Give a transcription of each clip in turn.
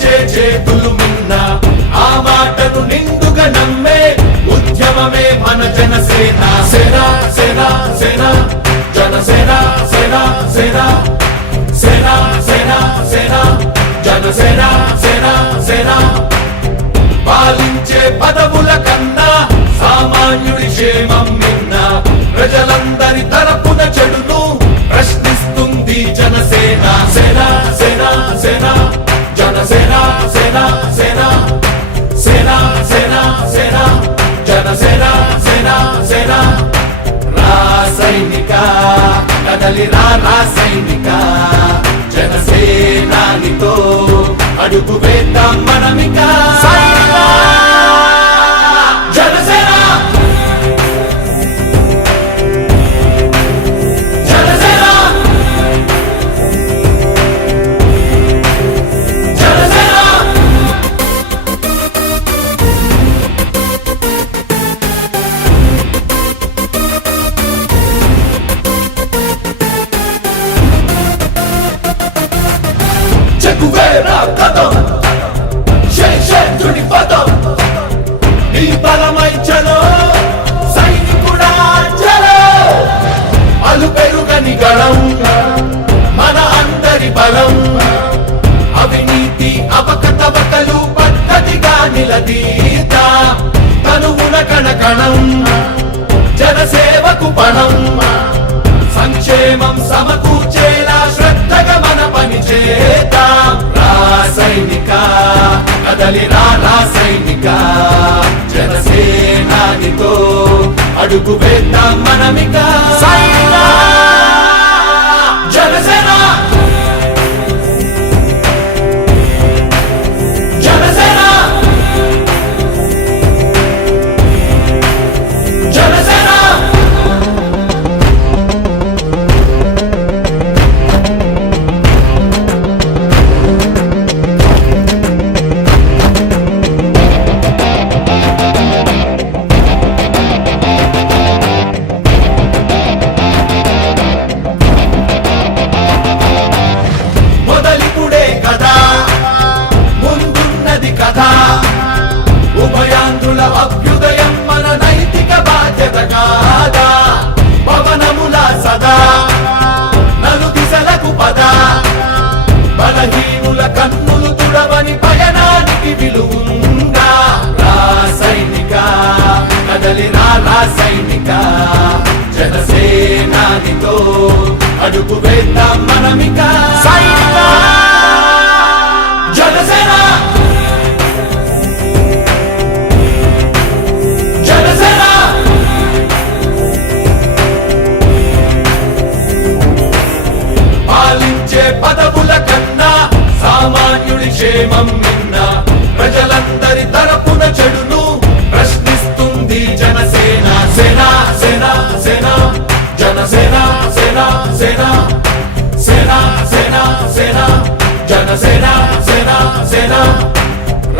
పాలించే చేతులు మిన్న ఆ మాటను నిండుగా నమ్మే ఉద్యమమే మన జనసేన సేన సేన సేన జనసేన సేన సేన సేన సేన సేన జనసేన సేన సేన పాలించే పదవుల కన్నా సామాన్యుడి క్షేమం మిన్న ప్రజలందరి తరపున చెడును ప్రశ్నిస్తుంది జనసేన సేన సేన సేన జనసేన సేన సేన సేన సేన సేన జనసేన సేన సేన రాసైనిక కదలి రాసైనిక జనసేనానితో అడుగు వేద్దాం మనమిక జనసేన జనసేన జనసేన చెక్కువేరా కథం శేషుడి పదం నీ బలమై చలో సైనికుడా చలో అలు పెరుగని గళం మన అందరి బలం అవినీతి అవకతవకలు పద్ధతిగా నిలదీత తనువున కణకణం జనసేవకు పణం సంక్షేమం సమకూర్చేలా శ్రద్ధగా మన పని చేద్దాం రాసైనిక కదలి రాసైనిక జనసేనానితో అడుగు వేద్దాం మనమిక జనసేన జనసేన జనసేన మొదలిపుడే కదా ముందున్నది కదా ఉభయాంధ్రుల అభ్యుదయం మన నైతిక బాధ్యత కాదా పవనముల సదా నలు దిశలకు పద బలహీనుల కన్నులు తుడవని పయనానికి విలువుందా రాసైనిక కదలి రాసైనిక జనసేనానితో అడుగు వేద్దాం మనమిక జనసేన జనసేన పాలించే పదవుల కన్నా సామాన్యుడి క్షేమం మిన్న ప్రజలందరి తరపున చెడును ప్రశ్నిస్తుంది జనసేన సేన సేన సేన జనసేన సేన సేన సేన సేన సేన జనసేన సేన సేన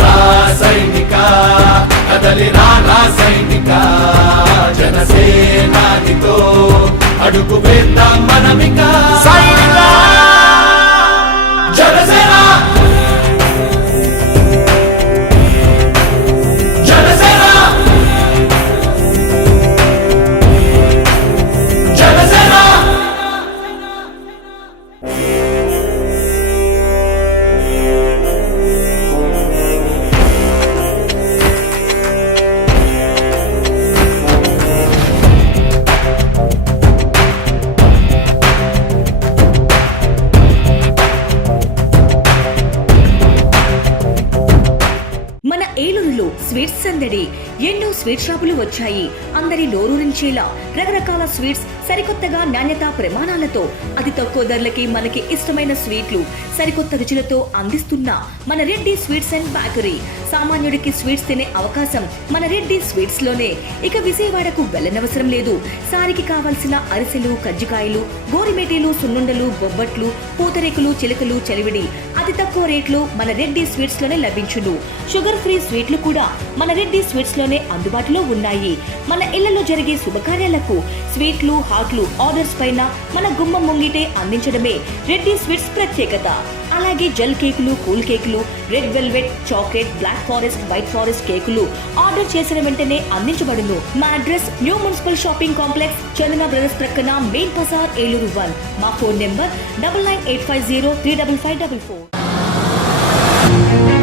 రాసైనిక కదలి రాసైనిక జనసేనానితో అడుగు వేద్దాం మనమిక జనసేన జనసేన జనసేన మన ఏలూరులో స్వీట్స్ సందడి ఎన్నో స్వీట్ షాపులు వచ్చాయి. అందరి నోరూరించేలా రకరకాల స్వీట్స్ సరికొత్తగా నాణ్యత ప్రమాణాలతో అతి తక్కువ ధరలకి మనకి ఇష్టమైన స్వీట్లు సరికొత్త రుచులతో అందిస్తున్న మన రెడ్డి స్వీట్స్ అండ్ బేకరీ. సామాన్యుడికి స్వీట్స్ తినే అవకాశం మన రెడ్డి స్వీట్స్ లోనే. ఇక విజయవాడకు వెళ్ళనవసరం లేదు. సారికి కావాల్సిన అరిసెలు, కజ్జికాయలు, గోరిమేటీలు, సున్నుండలు, బొబ్బట్లు, పూతరేకులు, చిలకలు, చలివిడి అతి తక్కువ రేట్లు మన రెడ్డి స్వీట్స్ లోనే లభించును. షుగర్ ఫ్రీ స్వీట్లు కూడా మన రెడ్డి స్వీట్స్ లోనే అందుబాటులో ఉన్నాయి. మన ఇళ్లలో జరిగే శుభకార్యాలకు స్వీట్లు, హాట్లు ఆర్డర్స్ పైన మన గుమ్మం ముంగిటే అందించడమే రెడ్డి స్వీట్స్ ప్రత్యేకత. అలాగే జెల్ కేకులు, కూల్ కేకులు, red velvet, chocolate, black forest, white forest కేకులు ఆర్డర్ చేసిన వెంటనే అందించబడును. మా address new municipal shopping complex, Chandana brothers ప్రక్కన, మెయిన్ బజార్, ఏలూరు 1. మా ఫోన్ నెంబర్ 9985035544.